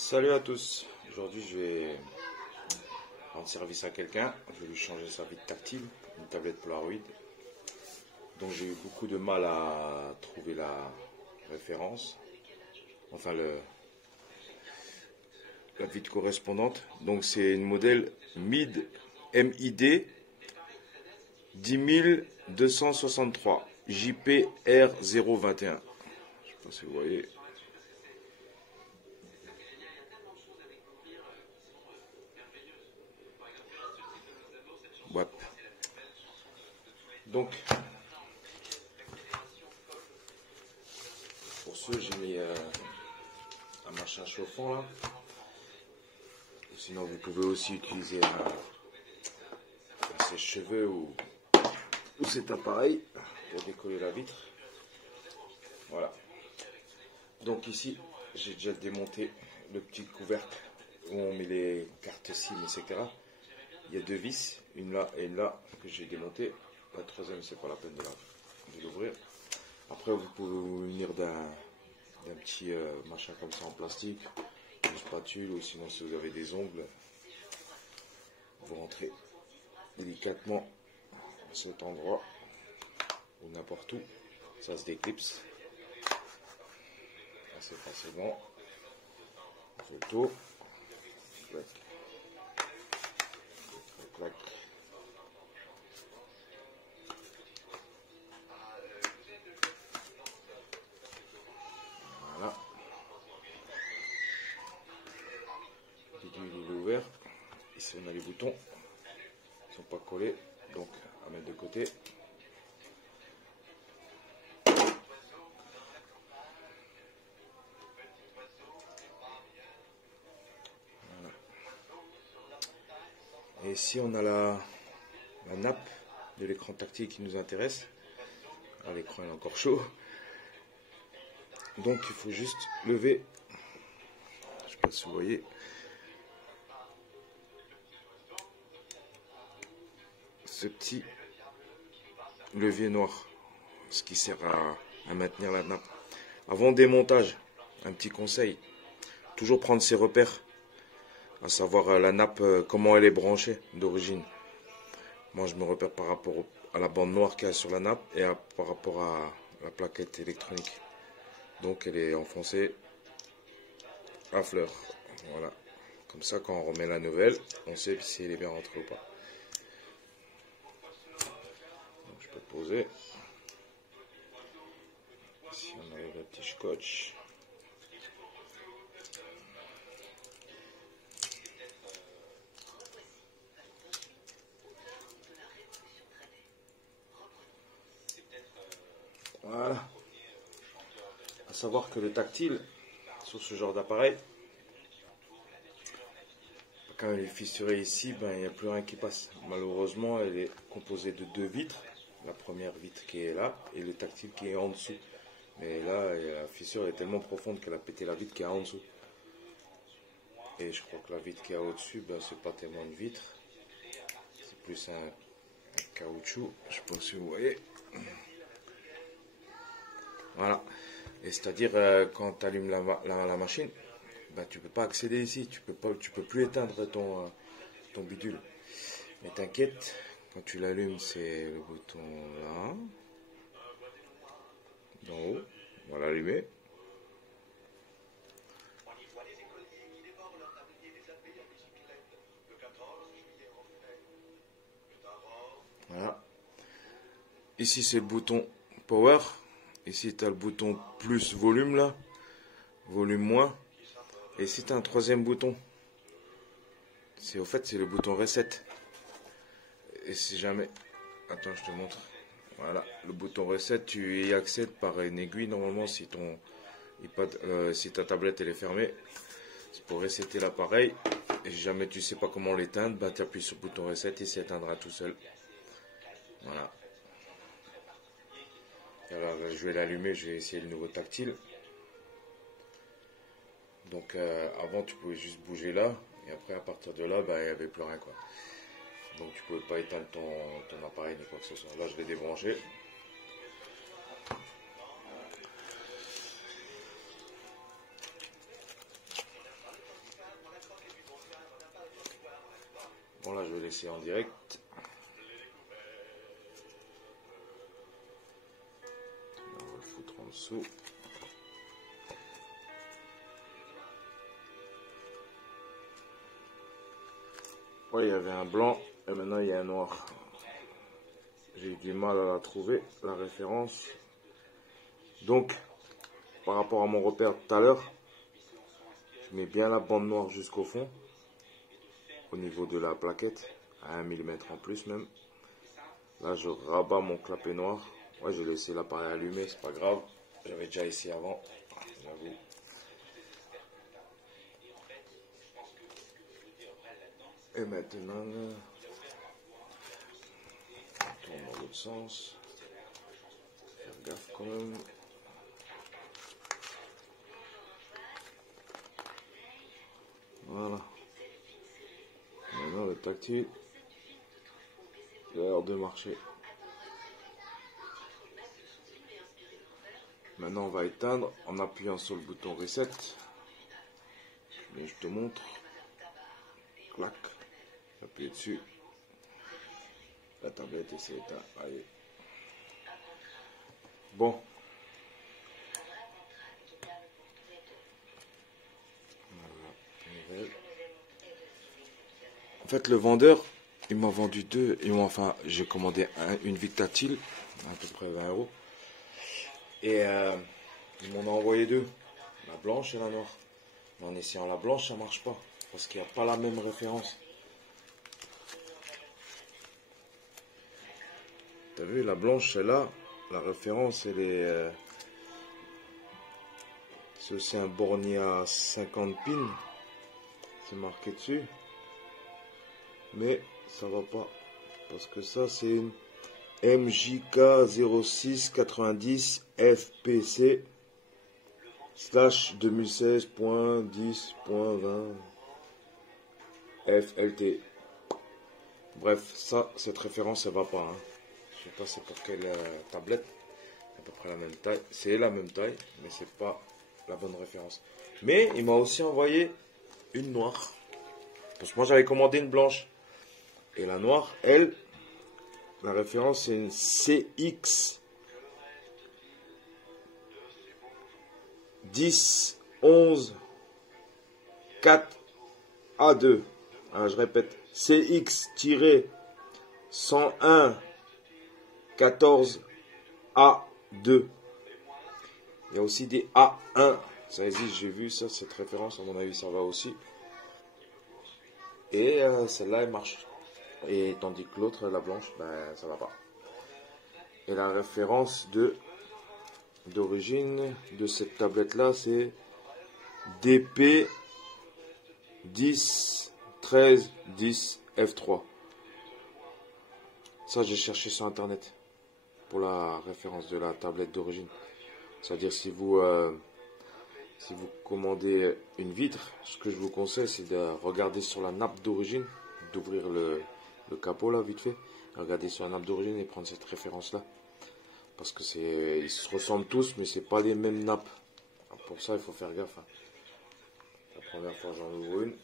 Salut à tous, aujourd'hui je vais rendre service à quelqu'un, je vais lui changer sa vitre tactile, une tablette Polaroid. Donc j'ai eu beaucoup de mal à trouver la référence, enfin la vitre correspondante. Donc c'est une modèle MID 10263 JPR021. Je sais pas si vous voyez. Ouais. Donc, pour ceux, j'ai mis un machin chauffant là. Sinon, vous pouvez aussi utiliser un sèche-cheveux ou cet appareil pour décoller la vitre. Voilà. Donc ici, j'ai déjà démonté le petit couvercle où on met les cartes SIM, etc. Il y a deux vis, une là et une là, que j'ai démonté. La troisième, c'est pas la peine de l'ouvrir. Après, vous pouvez vous munir d'un petit machin comme ça en plastique, une spatule, ou sinon si vous avez des ongles, vous rentrez délicatement à cet endroit ou n'importe où. Ça se déclipse assez facilement. Photo. Clac. Clac. Voilà. Il est ouvert. Ici on a les boutons. Ils ne sont pas collés. Donc à mettre de côté. Voilà. Et ici on a la nappe de l'écran tactile qui nous intéresse. Ah, l'écran est encore chaud. Donc il faut juste lever. Je ne sais pas si vous voyez. Ce petit levier noir, ce qui sert à maintenir la nappe. Avant démontage, un petit conseil, toujours prendre ses repères, à savoir la nappe, comment elle est branchée d'origine. Moi je me repère par rapport à la bande noire qu'il y a sur la nappe et par rapport à la plaquette électronique. Donc elle est enfoncée à fleur. Voilà. Comme ça quand on remet la nouvelle, on sait si elle est bien rentrée ou pas. Donc, je peux poser. Ici on a le petit scotch. Voilà. À savoir que le tactile, sur ce genre d'appareil, quand elle est fissurée ici, ben, il n'y a plus rien qui passe. Malheureusement, elle est composée de deux vitres. La première vitre qui est là et le tactile qui est en dessous. Mais là, la fissure est tellement profonde qu'elle a pété la vitre qui est en dessous. Et je crois que la vitre qui est au-dessus, ben, c'est pas tellement une vitre. C'est plus un caoutchouc. Je sais pas si vous voyez. Voilà. Et c'est-à-dire, quand tu allumes la machine, ben, tu peux pas accéder ici. Tu peux plus éteindre ton bidule. Mais t'inquiète, quand tu l'allumes, c'est le bouton là. D'en haut. On va l'allumer. Voilà. Ici, c'est le bouton power. Ici, tu as le bouton plus volume là. Volume moins. Et ici, tu as un troisième bouton. Au fait, c'est le bouton reset. Et si jamais... Attends, je te montre. Voilà, le bouton reset, tu y accèdes par une aiguille. Normalement, si ta tablette elle est fermée, c'est pour resetter l'appareil. Et si jamais tu sais pas comment l'éteindre, bah, tu appuies sur le bouton reset et s'éteindra tout seul. Voilà. Alors, je vais l'allumer, je vais essayer le nouveau tactile. Donc, avant, tu pouvais juste bouger là. Et après, à partir de là, bah, il n'y avait plus rien, quoi. Donc, tu ne pouvais pas éteindre ton appareil ni quoi que ce soit. Là, je l'ai débranché. Bon là je vais laisser en direct. On va le foutre en dessous. Ouais, il y avait un blanc et maintenant il y a un noir. J'ai eu du mal à la trouver, la référence. Donc, par rapport à mon repère tout à l'heure, je mets bien la bande noire jusqu'au fond, au niveau de la plaquette, à 1 mm en plus même. Là, je rabats mon clapet noir. Ouais, j'ai laissé l'appareil allumé, c'est pas grave. J'avais déjà essayé avant, j'avoue. Et maintenant, on tourne dans l'autre sens. Faire gaffe quand même. Voilà. Maintenant, le tactile, il a l'air de marcher. Maintenant, on va éteindre en appuyant sur le bouton reset. Mais je te montre. Clac. Appuie dessus. La tablette s'est éteinte. Allez. Bon. Voilà. En fait, le vendeur, il m'a vendu deux. Enfin, j'ai commandé une vitre tactile, à peu près 20 €. Et ils m'en ont envoyé deux. La blanche et la noire. Mais en essayant la blanche, ça marche pas. Parce qu'il n'y a pas la même référence. T'as vu, la blanche, celle-là, la référence, elle est... c'est un bornier à 50 pins. C'est marqué dessus. Mais ça va pas. Parce que ça, c'est une MJK 0690 FPC / 2016.10.20 FLT. Bref, ça, cette référence, elle va pas. Hein. Je sais pas c'est pour quelle tablette. À peu près la même taille. C'est la même taille, mais c'est pas la bonne référence. Mais il m'a aussi envoyé une noire. Parce que moi j'avais commandé une blanche. Et la noire, elle, la référence c'est une CX 10 11 4 A2. Alors je répète, CX-101 14 A2. Il y a aussi des A1. Ça existe, j'ai vu ça, cette référence, à mon avis, ça va aussi. Et celle-là, elle marche. Et tandis que l'autre, la blanche, ben, ça va pas. Et la référence d'origine de cette tablette-là, c'est DP 10 13 10 F3. Ça, j'ai cherché sur internet pour la référence de la tablette d'origine. C'est-à-dire si vous commandez une vitre, ce que je vous conseille, c'est de regarder sur la nappe d'origine, d'ouvrir le capot là vite fait, regarder sur la nappe d'origine et prendre cette référence là. Parce que ils se ressemblent tous, mais c'est pas les mêmes nappes. Alors pour ça, il faut faire gaffe. Hein. La première fois, j'en ouvre une.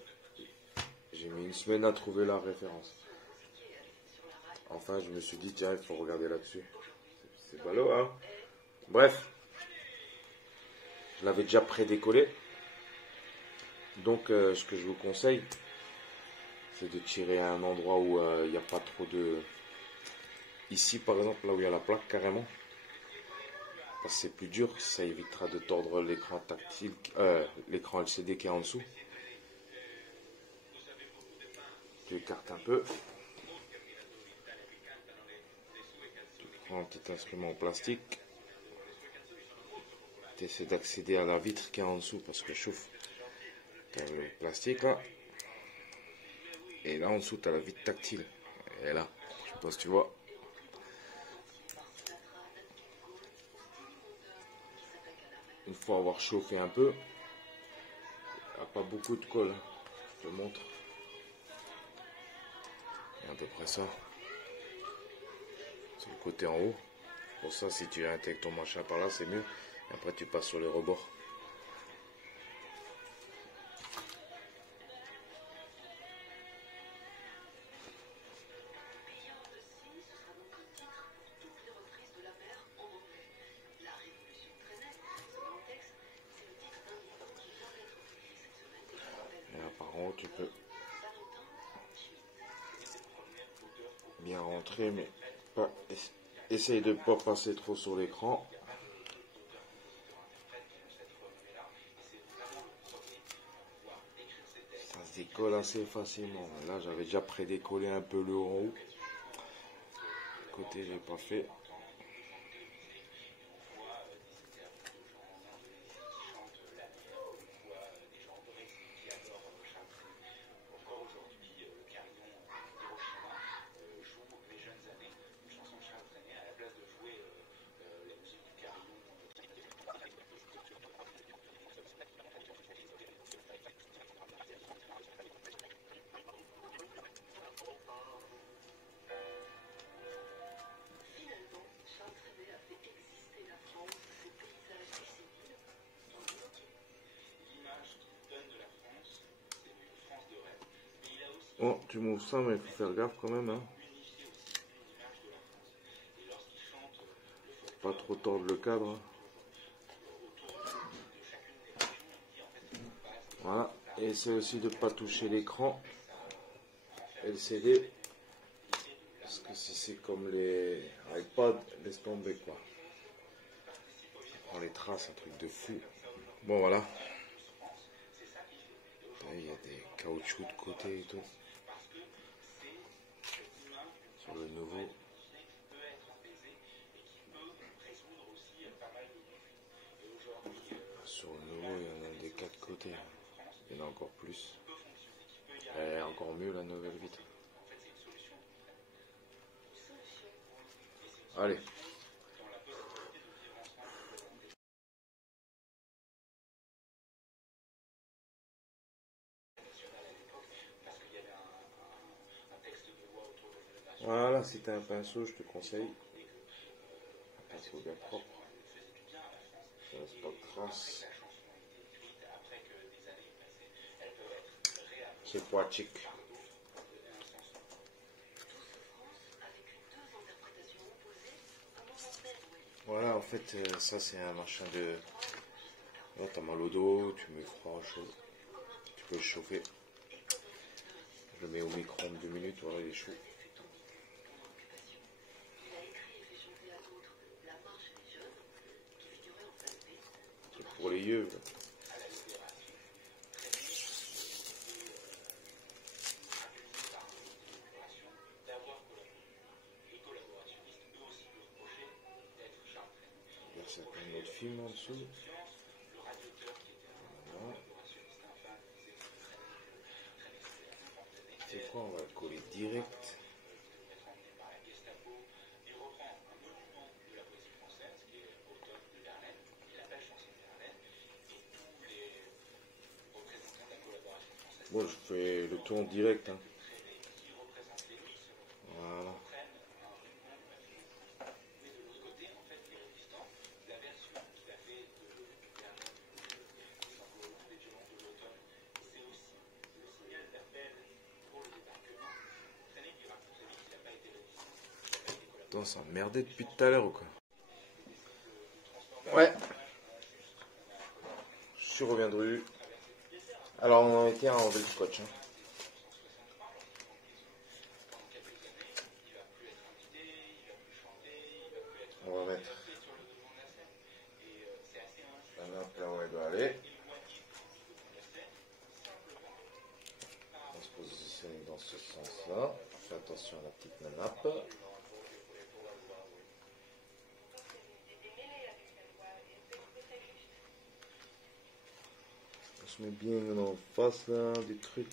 J'ai mis une semaine à trouver la référence. Enfin, je me suis dit, tiens, il faut regarder là-dessus. C'est ballot, hein. Bref. Je l'avais déjà prédécollé. Donc, ce que je vous conseille, c'est de tirer à un endroit où il n'y a pas trop de... Ici, par exemple, là où il y a la plaque, carrément. Parce que c'est plus dur, ça évitera de tordre l'écran tactile, l'écran LCD qui est en dessous. Tu écartes un peu. Tu prends un petit instrument en plastique. Tu essaies d'accéder à la vitre qui est en dessous parce qu'elle chauffe. Tu as le plastique là. Et là en dessous, tu as la vitre tactile. Et là, je sais pas si tu vois. Une fois avoir chauffé un peu, il n'y a pas beaucoup de colle. Je te montre. Et à peu près ça. C'est le côté en haut. Pour ça, si tu intègres ton machin par là, c'est mieux. Et après, tu passes sur les rebords. par en haut, tu peux bien rentrer, mais pas, essaye de ne pas passer trop sur l'écran. Ça se décolle assez facilement. Là, j'avais déjà prédécollé un peu le haut. Côté, j'ai pas fait. Oh, tu m'ouvres ça, mais il faut faire gaffe quand même. Hein. Pas trop tordre le cadre. Voilà. Et essaie aussi de ne pas toucher l'écran. LCD. Parce que si c'est comme les iPad, laisse tomber quoi. On prend les traces, un truc de fou. Bon voilà. Il y a des caoutchoucs de côté et tout. Sur le nouveau. Sur le nouveau, il y en a des 4 côtés. Il y en a encore plus. Elle est encore mieux la nouvelle vitre. Allez. Voilà, si tu as un pinceau, je te conseille. Un pinceau bien propre. Ça laisse pas de traces. C'est pratique. Voilà, en fait, ça c'est un machin de... Là, t'as mal au dos, tu mets froid, chaud. Tu peux le chauffer. Je le mets au micro-ondes 2 minutes, voilà, il est chaud. C'est pour les yeux. C'est un autre film en dessous. Voilà. C'est quoi, on va le coller direct. Moi je fais le tour direct. Hein. Voilà. Attends, c'est emmerdé depuis tout à l'heure ou quoi? Ouais. Je suis reviendru. Alors on a été à enlever le scotch. Hein. On va mettre la nappe là où elle doit aller. On va se positionner dans ce sens-là. Fais attention à la petite nappe. On se met bien en face là, des trucs.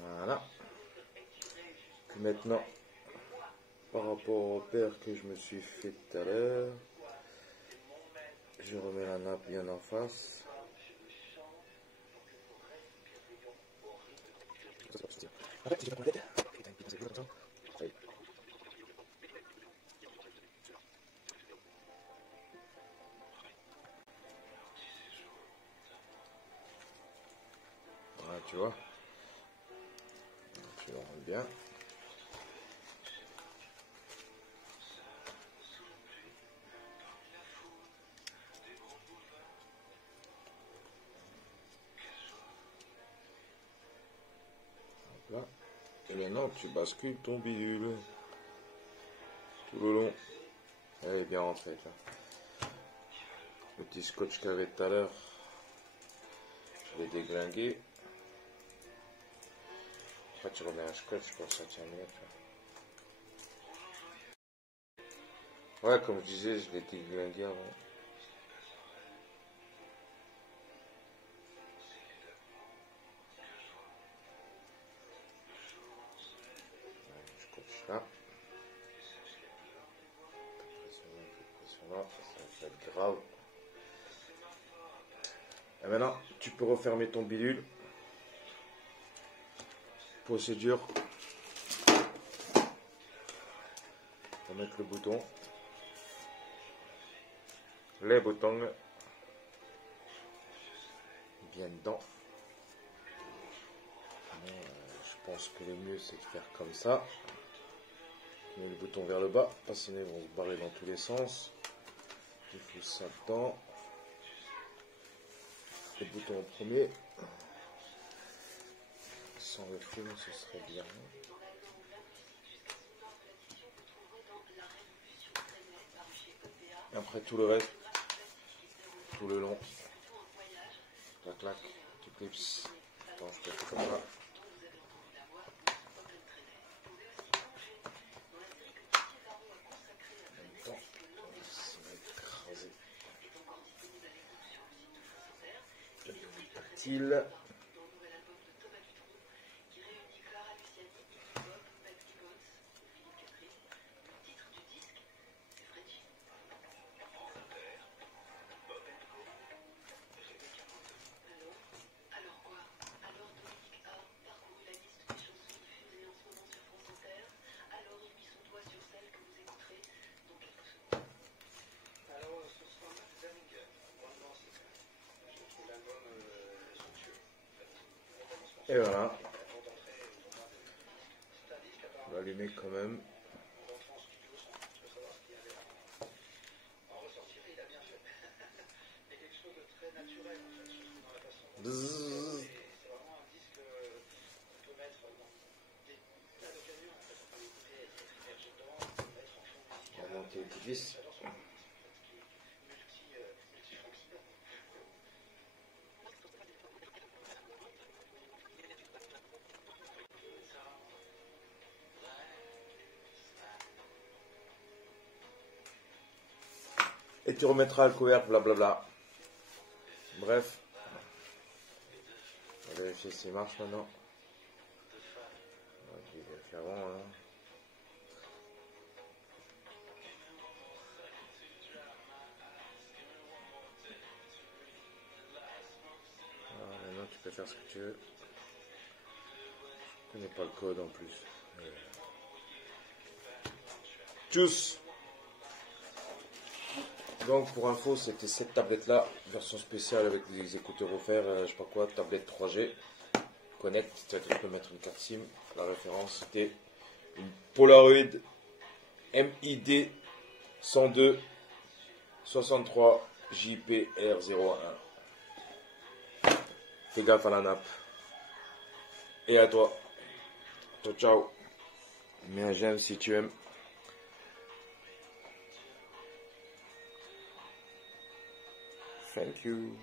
Voilà. Puis maintenant, par rapport au repère que je me suis fait tout à l'heure. Je remets la nappe bien en face. Voilà, tu vois. Tu le rends bien. Là. Et maintenant, tu bascules ton bidule tout le long. Elle est bien rentrée. Là. Le petit scotch qu'il y avait tout à l'heure, je l'ai déglingué. Après, tu remets un scotch pour que ça tient mieux. Ouais, comme je disais, je l'ai déglingué avant. Là. Ça va être grave. Et maintenant, tu peux refermer ton bidule. Procédure. Remettre le bouton. Les boutons. Bien dedans. Je pense que le mieux c'est de faire comme ça. Tu mets le bouton vers le bas, pas sinon ils vont se barrer dans tous les sens. Tu fous ça dedans. Le bouton en premier. Sans le film, ce serait bien. Et après tout le reste, tout le long. Clac, clac, tu clips. Attends, je peux faire comme ça. Tactile. Et voilà. On va allumer quand même. Bzzz. On va monter les petites vis. Et tu remettras le couvercle, blablabla. Bref. On va vérifier s'il marche maintenant. On va vérifier avant. Hein. Alors, maintenant tu peux faire ce que tu veux. Je connais pas le code en plus. Tchuss. Donc pour info, c'était cette tablette là, version spéciale avec des écouteurs offerts, je sais pas quoi, tablette 3G. Connect, c'est-à-dire que tu peux mettre une carte SIM. La référence c'était une Polaroid MID 102 63 JPR01. Fais gaffe à la nappe. Et à toi. Ciao ciao. Mets un j'aime si tu aimes. Thank you.